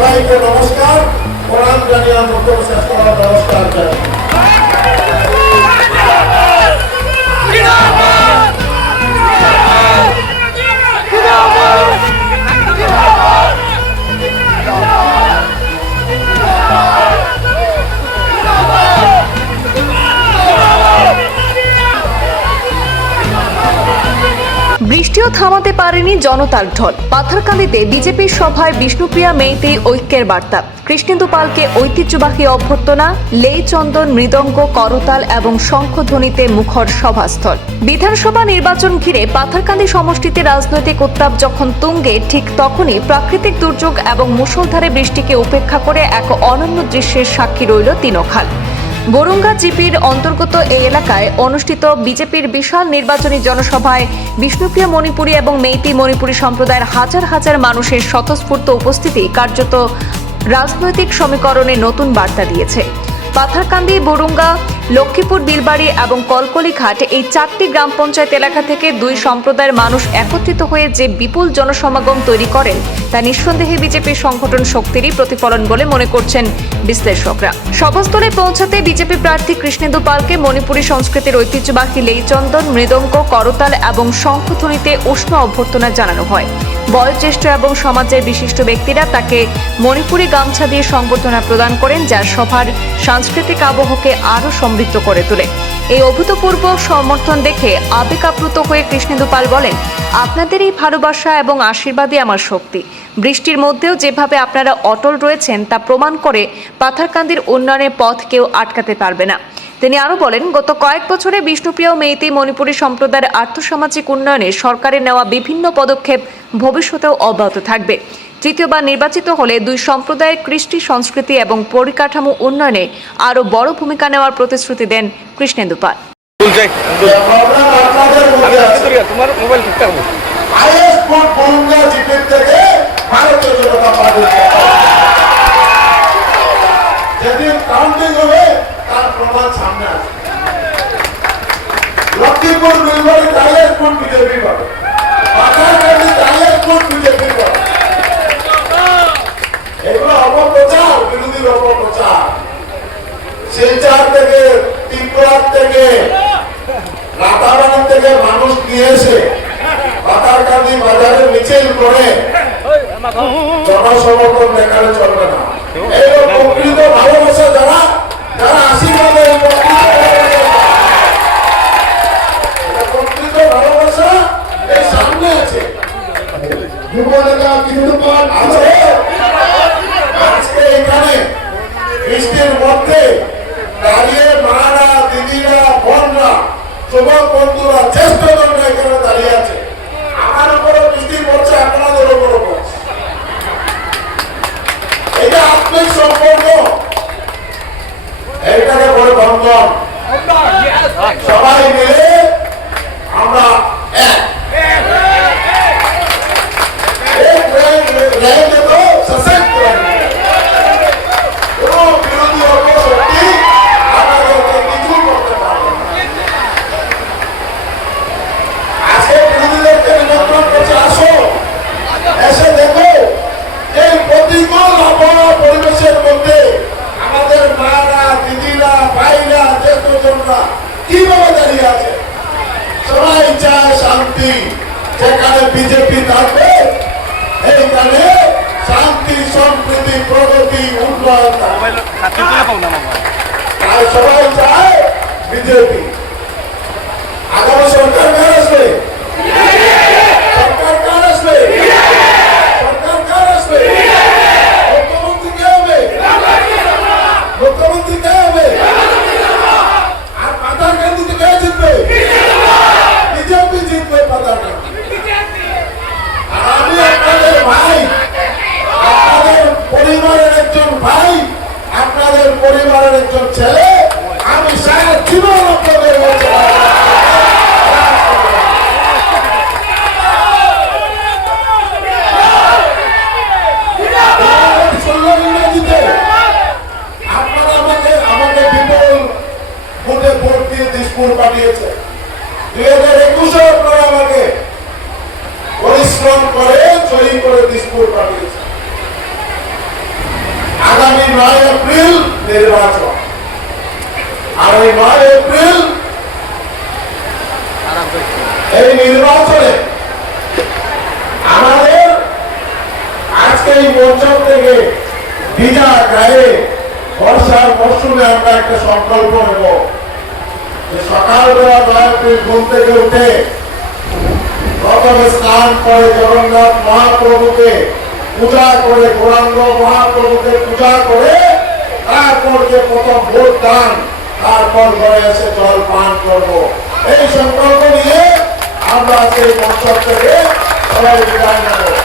সবাইকে নমস্কার, প্রণাম জানিয়ে বক্তব্য শেষ করার নমস্কার জানাই। বৃষ্টিও থামাতে পারেনি জনতার ঢল। পাথারকান্দিতে বিজেপির সভায় বিষ্ণুপ্রিয়া মেইতেই ঐক্যের বার্তা। কৃষ্ণেন্দু পালকে ঐতিহ্যবাহী অভ্যর্থনা, লেই চন্দন, মৃদঙ্গ, করতাল এবং শঙ্খধ্বনিতে মুখর সভাস্থল। বিধানসভা নির্বাচন ঘিরে পাথারকান্দি সমষ্টিতে রাজনৈতিক উত্তাপ যখন তুঙ্গে, ঠিক তখনই প্রাকৃতিক দুর্যোগ এবং মুষলধারে বৃষ্টিকে উপেক্ষা করে এক অনন্য দৃশ্যের সাক্ষী রইল তিনোখাল। বরুঙ্গা জিপির অন্তর্গত এই এলাকায় অনুষ্ঠিত বিজেপির বিশাল নির্বাচনী জনসভায় বিষ্ণুপ্রিয়া মণিপুরী এবং মেইতি মণিপুরী সম্প্রদায়ের হাজার হাজার মানুষের স্বতঃস্ফূর্ত উপস্থিতি কার্যত রাজনৈতিক সমীকরণে নতুন বার্তা দিয়েছে। পাথারকান্দি, বরুঙ্গা, লক্ষ্মীপুর, বিলবাড়ি এবং কলকলিঘাট এই 4টি গ্রাম পঞ্চায়েত এলাকা থেকে দুই সম্প্রদায়ের মানুষ একত্রিত হয়ে যে বিপুল জনসমাগম তৈরি করেন তা নিঃসন্দেহে বিজেপির সংগঠন শক্তিরই প্রতিফলন বলে মনে করছেন বিশ্লেষকরা। সভাস্থলে পৌঁছাতে বিজেপি প্রার্থী কৃষ্ণেন্দু পালকে মণিপুরী সংস্কৃতির ঐতিহ্যবাহী লেইচন্দন, মৃদঙ্গ, করতাল এবং শঙ্খধ্বনিতে উষ্ণ অভ্যর্থনা জানানো হয়। বয়োজ্যেষ্ঠ এবং সমাজের বিশিষ্ট ব্যক্তিরা তাকে মণিপুরী গামছা দিয়ে সংবর্ধনা প্রদান করেন, যা সভার সাংস্কৃতিক আবহকে আরও সমৃদ্ধ করে তোলে। এই অভূতপূর্ব সমর্থন দেখে আবেগ আপ্লুত হয়ে কৃষ্ণেন্দু পাল বলেন, আপনাদের এই ভালোবাসা এবং আশীর্বাদই আমার শক্তি। বৃষ্টির মধ্যেও যেভাবে আপনারা অটল রয়েছেন তা প্রমাণ করে পাথারকান্দির উন্নয়নের পথ কেউ আটকাতে পারবে না। তিনি আরও বলেন, গত কয়েক বছরে বিষ্ণুপ্রিয়া ও মেইতি মণিপুরী সম্প্রদায়ের আর্থসামাজিক উন্নয়নে সরকারের নেওয়া বিভিন্ন পদক্ষেপ ভবিষ্যতেও অব্যাহত থাকবে। তৃতীয়বার নির্বাচিত হলে দুই সম্প্রদায়ের কৃষ্টি, সংস্কৃতি এবং পরিকাঠামো উন্নয়নে আরও বড় ভূমিকা নেওয়ার প্রতিশ্রুতি দেন Krishnendu Pal. Lakshmipur, Bilbari highest vote BJP পাবে, পাথারকান্দি হাইয়েস্ট ভোট বিজেপি পাবে। এগুলো অপপ্রচার, বিরোধীর অপপ্রচার। শিলচর থেকে, ত্রিপুরা থেকে, রাতারান থেকে মানুষ নিয়ে এসে পাথারকান্দি বাজারে মিছিল করে জনসমর্থন দেখালে চলবে না। এই প্রকৃত ভালোবাসা যারা যারা আশীর্বাদের ভালোবাসা এই সামনে আছে। যুবনেতা কিন্তু আছে আজকে এখানে বৃষ্টির মধ্যে দাঁড়িয়ে মারা, দিদিরা, বোনরা, যুবক বন্ধুরা, জ্যেষ্ঠজনরা এখানে দাঁড়িয়ে আছে। আমার উপরে বৃষ্টি পড়ছে, আপনাদের উপরে পড়ছে। এটা আত্মিক সম্পর্ক, এইটাকে বলে বন্ধন। সবাই মিলে আমরা এক रहेंगे तो सशक्त रहेंगे। কোনো বিরোধী অপশক্তি আমাদেরকে কিছু করতে পারবে না। আজকে বিরোধীদেরকে নিমন্ত্রণ করছে, আসো, এসে দেখো এই প্রতিকূল আবহাওয়া পরিবেশের মধ্যে আমাদের মারা, দিদিরা, ভাইরা, জ্যেষ্ঠজনরা কিভাবে দাঁড়িয়ে আছে। সবাই চায় শান্তি। যেখানে বিজেপি থাকবে এইখানে শান্তি, সম্প্রীতি, প্রগতি, উন্নয়ন। আর সবাই চায় বিজেপি। আগামী সরকার কার আসবে? সরকার কার আসবে? সরকার কার আসবে? মুখ্যমন্ত্রী কে হবে? মুখ্যমন্ত্রী কে হবে? আর পাথারকান্দিতে কে জিতবে? বিজেপি জিতবে পাথারকান্দি। আমি আপনাদের ভাই, আপনাদের পরিবারের একজন ভাই, আপনাদের পরিবারের একজন ছেলে। আমি সারা জীবন আপনাদের আপনারা আমাকে বিপুল ভোটে ভোট দিয়ে দিসপুর পাঠিয়েছে। 2021 আপনারা আমাকে পরিশ্রম করে জয়ী করে দিসপুর পাঠিয়েছে। 9 এপ্রিল নির্বাচন, আর ওই 9 এপ্রিল এই নির্বাচনে আমাদের আজকে এই মঞ্চ থেকে বিজয় গায়ে বর্ষার মৌসুমে আমরা একটা সংকল্প নেব যে সকালবেলা 9 এপ্রিল ঘুম থেকে উঠে প্রথমে স্নান করে জগন্নাথ মহাপ্রভুকে পূজা করে, গৌরাঙ্গ মহাপ্রভুকে পূজা করে, তারপর যে প্রথম ভোট দান, তারপর ঘরে এসে জল পান করব। এই সংকল্প নিয়ে আমরা সেই মঞ্চ থেকে সবাই বিদায় নেব।